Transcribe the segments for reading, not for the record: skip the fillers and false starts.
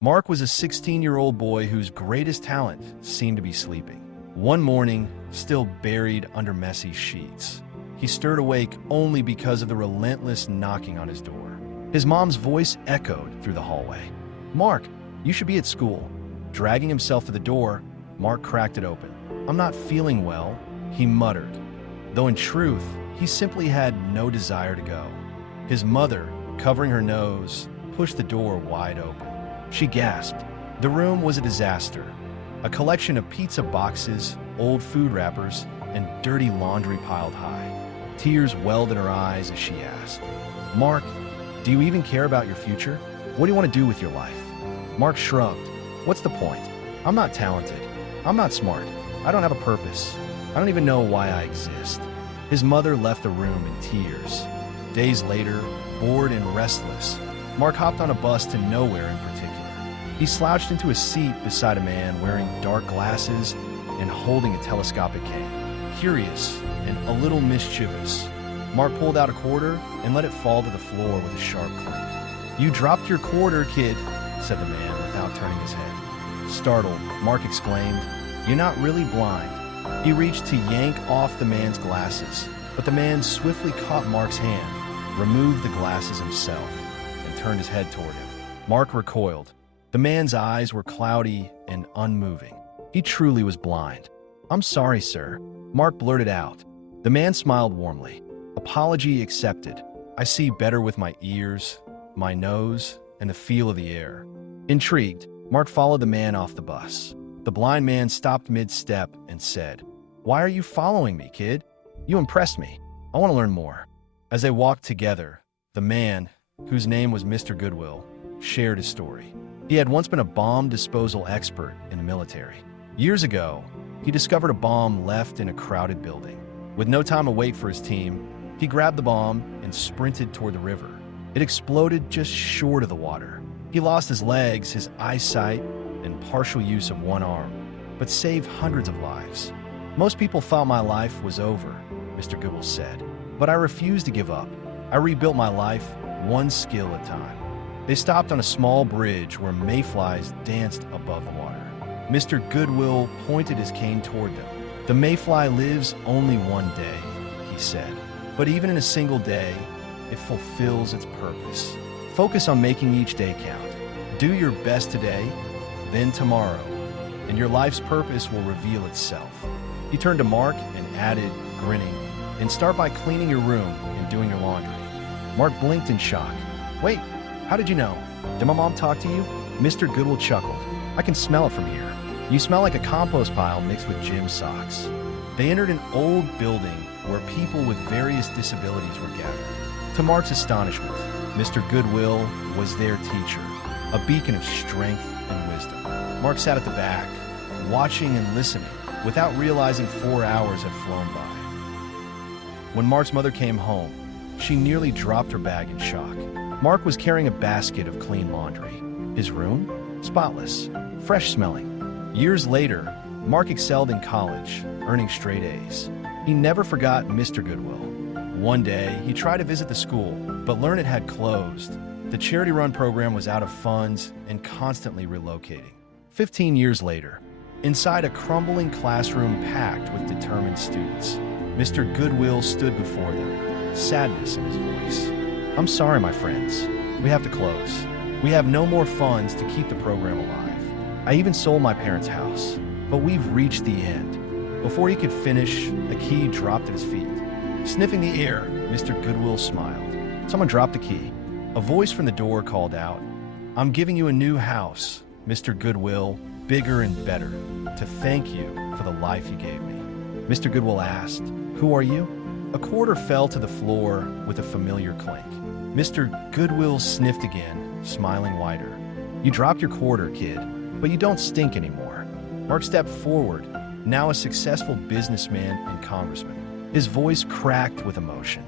Mark was a 16-year-old boy whose greatest talent seemed to be sleeping. One morning, still buried under messy sheets, he stirred awake only because of the relentless knocking on his door. His mom's voice echoed through the hallway. "Mark, you should be at school." Dragging himself to the door, Mark cracked it open. "I'm not feeling well," he muttered, though in truth, he simply had no desire to go. His mother, covering her nose, pushed the door wide open. She gasped. The room was a disaster. A collection of pizza boxes, old food wrappers, and dirty laundry piled high. Tears welled in her eyes as she asked, "Mark, do you even care about your future? What do you want to do with your life?" Mark shrugged. "What's the point? I'm not talented. I'm not smart. I don't have a purpose. I don't even know why I exist." His mother left the room in tears. Days later, bored and restless, Mark hopped on a bus to nowhere in particular. He slouched into a seat beside a man wearing dark glasses and holding a telescopic cane. Curious and a little mischievous, Mark pulled out a quarter and let it fall to the floor with a sharp clink. "You dropped your quarter, kid," said the man without turning his head. Startled, Mark exclaimed, "You're not really blind." He reached to yank off the man's glasses, but the man swiftly caught Mark's hand, removed the glasses himself, and turned his head toward him. Mark recoiled. The man's eyes were cloudy and unmoving. He truly was blind. "I'm sorry, sir," Mark blurted out. The man smiled warmly. "Apology accepted. I see better with my ears, my nose, and the feel of the air." Intrigued, Mark followed the man off the bus. The blind man stopped mid-step and said, "Why are you following me, kid? You impressed me. I want to learn more." As they walked together, the man, whose name was Mr. Goodwill, shared his story. He had once been a bomb disposal expert in the military. Years ago, he discovered a bomb left in a crowded building. With no time to wait for his team, he grabbed the bomb and sprinted toward the river. It exploded just short of the water. He lost his legs, his eyesight, and partial use of one arm, but saved hundreds of lives. "Most people thought my life was over," Mr. Goodwill said, "but I refused to give up. I rebuilt my life one skill at a time." They stopped on a small bridge where mayflies danced above the water. Mr. Goodwill pointed his cane toward them. "The mayfly lives only one day," he said, "but even in a single day, it fulfills its purpose. Focus on making each day count. Do your best today, then tomorrow, and your life's purpose will reveal itself." He turned to Mark and added, grinning, "And start by cleaning your room and doing your laundry." Mark blinked in shock. "Wait, how did you know? Did my mom talk to you?" Mr. Goodwill chuckled. "I can smell it from here. You smell like a compost pile mixed with gym socks." They entered an old building where people with various disabilities were gathered. To Mark's astonishment, Mr. Goodwill was their teacher, a beacon of strength and wisdom. Mark sat at the back, watching and listening, without realizing 4 hours had flown by. When Mark's mother came home, she nearly dropped her bag in shock. Mark was carrying a basket of clean laundry. His room? Spotless, fresh-smelling. Years later, Mark excelled in college, earning straight A's. He never forgot Mr. Goodwill. One day, he tried to visit the school, but learned it had closed. The charity-run program was out of funds and constantly relocating. 15 years later, inside a crumbling classroom packed with determined students, Mr. Goodwill stood before them, sadness in his voice. "I'm sorry, my friends. We have to close. We have no more funds to keep the program alive. I even sold my parents' house, but we've reached the end." Before he could finish, the key dropped at his feet. Sniffing the air, Mr. Goodwill smiled. Someone dropped the key. A voice from the door called out, "I'm giving you a new house, Mr. Goodwill, bigger and better, to thank you for the life you gave me." Mr. Goodwill asked, "Who are you?" A quarter fell to the floor with a familiar clink. Mr. Goodwill sniffed again, smiling wider. "You dropped your quarter, kid, but you don't stink anymore." Mark stepped forward, now a successful businessman and congressman. His voice cracked with emotion.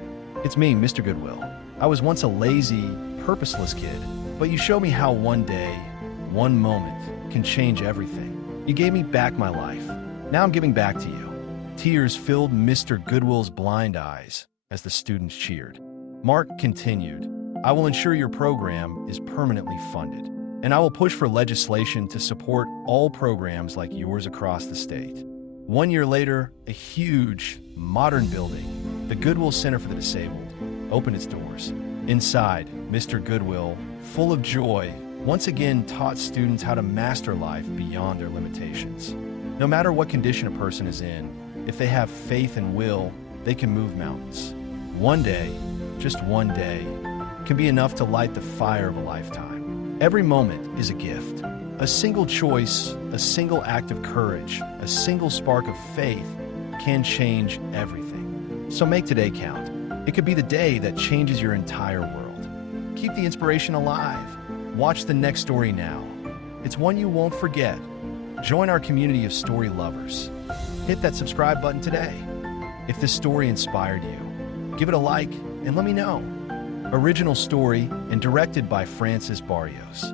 "It's me, Mr. Goodwill. I was once a lazy, purposeless kid, but you showed me how one day, one moment, can change everything. You gave me back my life. Now I'm giving back to you." Tears filled Mr. Goodwill's blind eyes as the students cheered. Mark continued, "I will ensure your program is permanently funded. and I will push for legislation to support all programs like yours across the state. 1 year later, a huge, modern building, the Goodwill Center for the Disabled, opened its doors. Inside, Mr. Goodwill, full of joy, once again taught students how to master life beyond their limitations. No matter what condition a person is in, if they have faith and will, they can move mountains. One day, just one day, can be enough to light the fire of a lifetime. Every moment is a gift. A single choice, a single act of courage, a single spark of faith can change everything. So make today count. It could be the day that changes your entire world. Keep the inspiration alive. Watch the next story now. It's one you won't forget. Join our community of story lovers. Hit that subscribe button today. If this story inspired you, give it a like and let me know. Original story and directed by Francis Barrios.